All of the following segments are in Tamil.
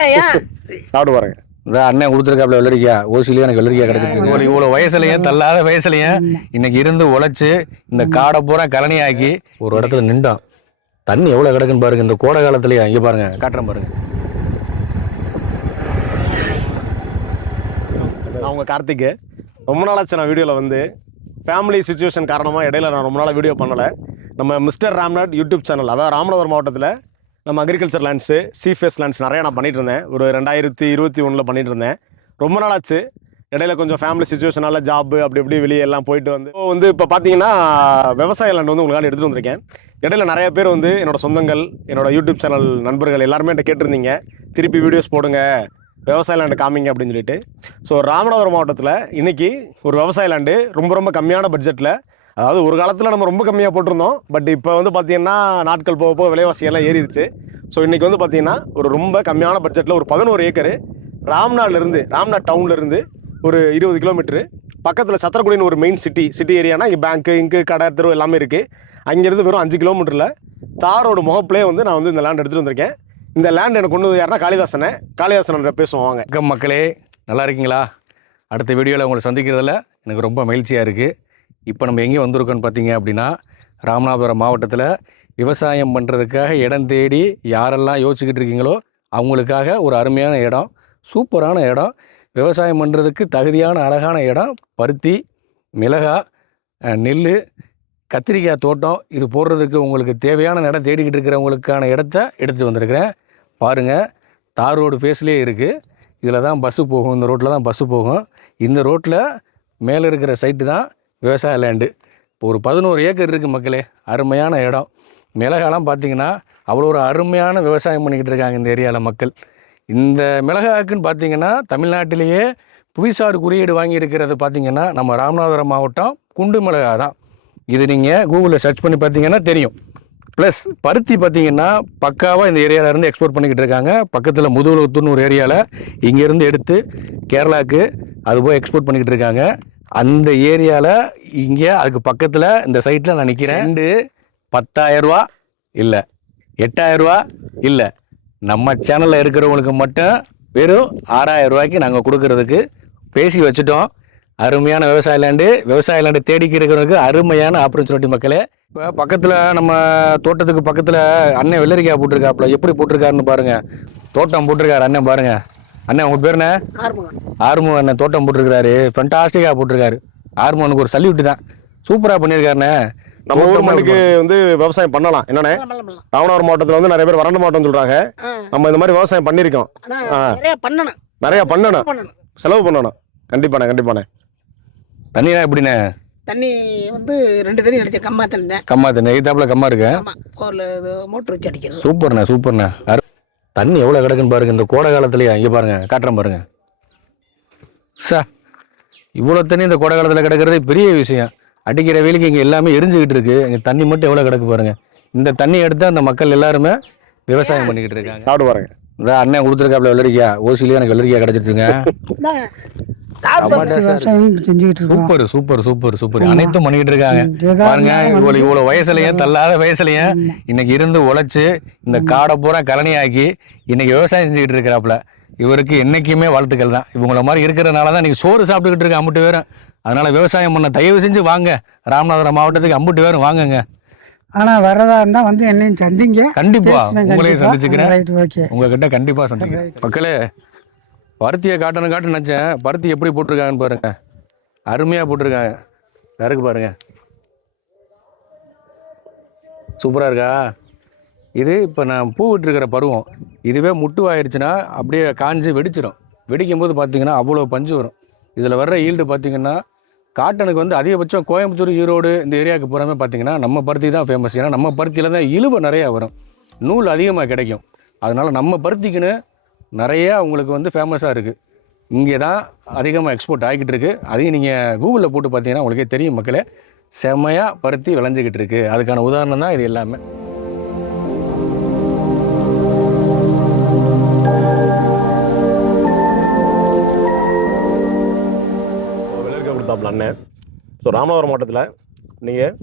சாப்பிட்டு பாருங்க. அண்ணன் கொடுத்துருக்காப்ல வெள்ளரிக்கா ஓசிலேயே எனக்கு வெள்ளரிக்கா கிடைச்சிருக்கு. இவ்வளோ வயசுலையும் தள்ளாத வயசுலையும் இன்னைக்கு இருந்து உழைச்சு இந்த காடை பூரா கலனி ஆக்கி ஒரு இடத்துல நின்றான். தண்ணி எவ்வளோ கிடக்குன்னு பாருங்க. இந்த கோடை காலத்துலயே இங்கே பாருங்க, காட்டுறேன் பாருங்க. நான் உங்கள் கார்த்திக். ரொம்ப நாளாச்சு நான் வீடியோவில் வந்து ஃபேமிலி சுச்சுவேஷன் காரணமாக இடையில நான் ரொம்ப நாளாக வீடியோ பண்ணலை. நம்ம மிஸ்டர் ராம்நாத் யூடியூப் சேனல், அதாவது ராமநாதபுரம் மாவட்டத்தில் நம்ம அக்ரிகல்ச்சர் லேண்ட்ஸு சீஃபேஸ் லேண்ட்ஸ் நிறையா நான் பண்ணிகிட்டு இருந்தேன். ஒரு 2021 பண்ணிகிட்டு இருந்தேன். ரொம்ப நாளாச்சு. இடையில கொஞ்சம் ஃபேமிலி சுச்சுவேஷனால் ஜாப்பு அப்படி இப்படி வெளியே எல்லாம் போயிட்டு வந்து இப்போ பார்த்தீங்கன்னா விவசாய லேண்ட் வந்து உங்களுக்காக எடுத்துகிட்டு வந்திருக்கேன். இடையில நிறைய பேர் வந்து என்னோடய சொந்தங்கள், என்னோடய யூடியூப் சேனல் நண்பர்கள் எல்லாருமே என்கிட்ட கேட்டிருந்தீங்க, திருப்பி வீடியோஸ் போடுங்க, விவசாய லேண்டு காமிங்க அப்படின்னு சொல்லிட்டு. ஸோ ராமநாதபுரம் மாவட்டத்தில் இன்றைக்கி ஒரு விவசாய லேண்டு ரொம்ப கம்மியான பட்ஜெட்டில், அதாவது ஒரு காலத்தில் நம்ம ரொம்ப கம்மியாக போட்டிருந்தோம். பட் இப்போ வந்து பார்த்திங்கன்னா நாட்கள் போக போக விலைவாசியெல்லாம் ஏறிடுச்சு. ஸோ இன்றைக்கி வந்து பார்த்திங்கன்னா ஒரு ரொம்ப கம்மியான பட்ஜெட்டில் ஒரு 11 ஏக்கரு ராம்நாத் டவுன்லேருந்து ஒரு 20 கிலோமீட்டரு பக்கத்தில் சத்திரக்குடின்னு ஒரு மெயின் சிட்டி ஏரியானா இங்கே பேங்க்கு, இங்கே கடை தெரு எல்லாமே இருக்குது. அங்கேருந்து வெறும் 5 கிலோமீட்டரில் தாரோட முகப்பிலே வந்து நான் வந்து இந்த லேண்ட் எடுத்துகிட்டு வந்திருக்கேன். இந்த லேண்ட் எனக்கு கொண்டு வந்து யாருன்னா காளிதாசன் பேசுவோம். வாங்க. மக்களே, நல்லா இருக்கீங்களா? அடுத்த வீடியோவில் உங்களை சந்திக்கிறதுல எனக்கு ரொம்ப மகிழ்ச்சியாக இருக்குது. இப்போ நம்ம எங்கே வந்திருக்கோன்னு பார்த்தீங்க அப்படின்னா, ராமநாதபுரம் மாவட்டத்தில் விவசாயம் பண்ணுறதுக்காக இடம் தேடி யாரெல்லாம் யோசிச்சுக்கிட்டு இருக்கீங்களோ அவங்களுக்காக ஒரு அருமையான இடம், சூப்பரான இடம், விவசாயம் பண்ணுறதுக்கு தகுதியான அழகான இடம். பருத்தி, மிளகா, நெல், கத்திரிக்காய் தோட்டம் இது போடுறதுக்கு உங்களுக்கு தேவையான இடம் தேடிக்கிட்டு இருக்கிறவங்களுக்கான இடத்த எடுத்துகிட்டு வந்திருக்கிறேன். பாருங்கள், தார் ரோடு ஃபேஸ்லேயே இருக்குது. இதில் தான் பஸ்ஸு போகும், இந்த ரோட்டில் தான் பஸ்ஸு போகும். இந்த ரோட்டில் மேலே இருக்கிற சைட்டு தான் விவசாய லேண்டு. ஒரு 11 ஏக்கர் இருக்குது மக்களே. அருமையான இடம். மிளகாலாம் பார்த்திங்கன்னா அவ்வளோ ஒரு அருமையான விவசாயம் பண்ணிக்கிட்டு இருக்காங்க இந்த ஏரியாவில் மக்கள். இந்த மிளகாக்குன்னு பார்த்திங்கன்னா தமிழ்நாட்டிலேயே புவிசார் குறியீடு வாங்கியிருக்கிறது பார்த்திங்கன்னா நம்ம ராமநாதபுரம் மாவட்டம் குண்டு மிளகா தான். இது நீங்கள் கூகுளில் சர்ச் பண்ணி பார்த்தீங்கன்னா தெரியும். ப்ளஸ் பருத்தி பார்த்திங்கன்னா பக்காவாக இந்த ஏரியாவிலேருந்து எக்ஸ்போர்ட் பண்ணிக்கிட்டு இருக்காங்க. பக்கத்தில் முதுகுளத்தூர்னு ஒரு ஏரியாவில் இங்கேருந்து எடுத்து கேரளாவுக்கு அதுபோல் எக்ஸ்போர்ட் பண்ணிக்கிட்டு இருக்காங்க. அந்த ஏரியாவில் இங்கே அதுக்கு பக்கத்தில் இந்த சைட்டில் நான் நிற்கிறேன். 10,000 ரூபா இல்லை, 8,000 ரூபா இல்லை, நம்ம சேனலில் இருக்கிறவங்களுக்கு மட்டும் வெறும் 6,000 ரூபாய்க்கு நாங்கள் கொடுக்கறதுக்கு பேசி வச்சுட்டோம். அருமையான விவசாய லேண்டு தேடிக்கி இருக்கிறவங்களுக்கு அருமையான ஆப்பர்ச்சுனிட்டி மக்களே. இப்போ பக்கத்தில் நம்ம தோட்டத்துக்கு பக்கத்தில் அண்ணன் வெள்ளரிக்காய் போட்டிருக்காப்புல. எப்படி போட்டிருக்காருன்னு பாருங்கள். தோட்டம் போட்டிருக்காரு அண்ணன். பாருங்கள் அண்ணன், உங்கள் பேர் என்ன? ஆர்மு அண்ணன் தோட்டம் போட்டிருக்காரு. ஃபண்டாஸ்டிக்காக போட்டிருக்காரு. ஆர்மனுக்கு ஒரு சல்யூட் தான். சூப்பராக பண்ணியிருக்காருண்ணே. நம்ம ஊர் மண்ணுக்கு வந்து விவசாயம் பண்ணலாம். என்னண்ணே, ராமநாதபுரம் மாவட்டத்தில் வந்து நிறைய பேர் வறண்ட மாவட்டம் சொல்கிறாங்க. நம்ம இந்த மாதிரி விவசாயம் பண்ணியிருக்கோம். நிறையா பண்ணணும், செலவு பண்ணணும். கண்டிப்பாண்ணே. தண்ணியா எப்படிண்ணே? தண்ணி வந்து 2 தண்ணி அடிச்ச கம்மா தண்ணி எய்தாப்புல கம்மா இருக்கு. மோட்டர் வச்சு அடிக்கிறது. சூப்பர்ண்ணே. தண்ணி எவ்வளோ கிடக்குன்னு பாருங்க. இந்த கோடை காலத்துலயே இங்கே பாருங்க, காட்டுறேன் பாருங்க. இவ்வளோ தண்ணி இந்த கோடை காலத்தில் கிடக்கிறதே பெரிய விஷயம். அடிக்கிற வெயிலுக்கு இங்கே எல்லாமே எரிஞ்சுக்கிட்டு இருக்கு. இங்கே தண்ணி மட்டும் எவ்வளோ கிடக்கு பாருங்க. இந்த தண்ணி எடுத்து அந்த மக்கள் எல்லாருமே விவசாயம் பண்ணிக்கிட்டு இருக்காங்க. சாப்பிட்டு பாருங்க. அண்ணன் கொடுத்துருக்காப்புல வெள்ளரிக்கா ஓசிலேயே எனக்கு வெள்ளரிக்காய் கிடைச்சிருச்சுங்க. சூப்பர். அனைத்தும் பண்ணிக்கிட்டு இருக்காங்க பாருங்க. இவ்வளவு வயசுலயும் தள்ளாத வயசுலயும் இன்னைக்கு இருந்து உழைச்சு இந்த காடை பூரா கலனி ஆக்கி இன்னைக்கு விவசாயம் செஞ்சுக்கிட்டு இருக்கிறாப்புல. இவருக்கு என்னைக்குமே வாழ்த்துக்கள் தான். இவங்கள மாதிரி இருக்கிறதுனாலதான் இன்னைக்கு சோறு சாப்பிட்டுக்கிட்டு இருக்க அம்புட்டு பேரும். அதனால விவசாயம் பண்ண தயவு செஞ்சு வாங்க, ராமநாதபுரம் மாவட்டத்துக்கு அம்புட்டு பேரும் வாங்குங்க. ஆனா வரதா இருந்தா வந்து என்னையும் சந்திங்க. கண்டிப்பா உங்களையும் சந்திச்சுக்கிறேன். உங்ககிட்ட கண்டிப்பா சந்திக்கிறேன். மக்களே, பருத்தியை காட்டணும் நினச்சேன். பருத்தி எப்படி போட்டிருக்காங்கன்னு பாருங்க. அருமையாக போட்டிருக்காங்க. இருக்கு பாருங்க, சூப்பராக இருக்கா? இது இப்போ நான் பூ விட்டுருக்கிற பருவம். இதுவே முட்டு ஆயிடுச்சுன்னா அப்படியே காஞ்சி வெடிச்சிடும். வெடிக்கும் போது பார்த்தீங்கன்னா அவ்வளோ பஞ்சு வரும். இதில் வர்ற ஈல்டு பார்த்தீங்கன்னா காட்டனுக்கு வந்து அதிகபட்சம் கோயம்புத்தூர், ஈரோடு இந்த ஏரியாவுக்கு போகிறமே பார்த்தீங்கன்னா நம்ம பருத்தி தான் ஃபேமஸ். ஏன்னா நம்ம பருத்தியில் தான் இழுவை நிறையா வரும், நூல் அதிகமாக கிடைக்கும். அதனால் நம்ம பருத்திக்குன்னு நிறையா உங்களுக்கு வந்து ஃபேமஸாக இருக்குது. இங்கே தான் அதிகமாக எக்ஸ்போர்ட் ஆகிக்கிட்டு இருக்குது. அதையும் நீங்கள் கூகுளில் போட்டு பார்த்தீங்கன்னா உங்களுக்கே தெரியும் மக்களே. செம்மையாக பருத்தி விளைஞ்சிக்கிட்டு இருக்குது. அதுக்கான உதாரணம் தான் இது எல்லாமே. வெள்ளரிக்காய் கொடுத்தாப்புல அண்ணன். ஸோ ராமநாதபுரம் மாவட்டத்தில் நீங்கள்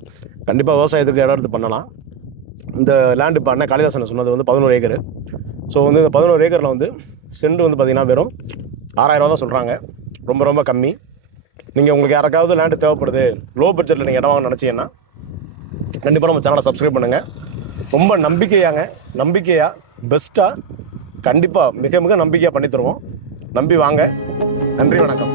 கண்டிப்பாக விவசாயத்துக்கு இடம் எடுத்து பண்ணலாம். இந்த லேண்டு இப்போ அண்ணன் காளிதாசன் சொன்னது வந்து 11 ஏக்கரு. ஸோ வந்து இந்த 11 ஏக்கரில் வந்து சென்ட் வந்து பார்த்திங்கன்னா வெறும் 6000 தான் சொல்கிறாங்க. ரொம்ப ரொம்ப கம்மி. நீங்கள் உங்களுக்கு யாருக்காவது லேண்டு தேவைப்படுது, லோ பட்ஜெட்டில் நீங்கள் இடம் வாங்க நினச்சிங்கன்னா கண்டிப்பாக நம்ம சேனலை சப்ஸ்கிரைப் பண்ணுங்கள். ரொம்ப நம்பிக்கையாக பெஸ்ட்டாக கண்டிப்பாக மிக மிக நம்பிக்கையாக பண்ணி தருவோம். நம்பி வாங்க. நன்றி, வணக்கம்.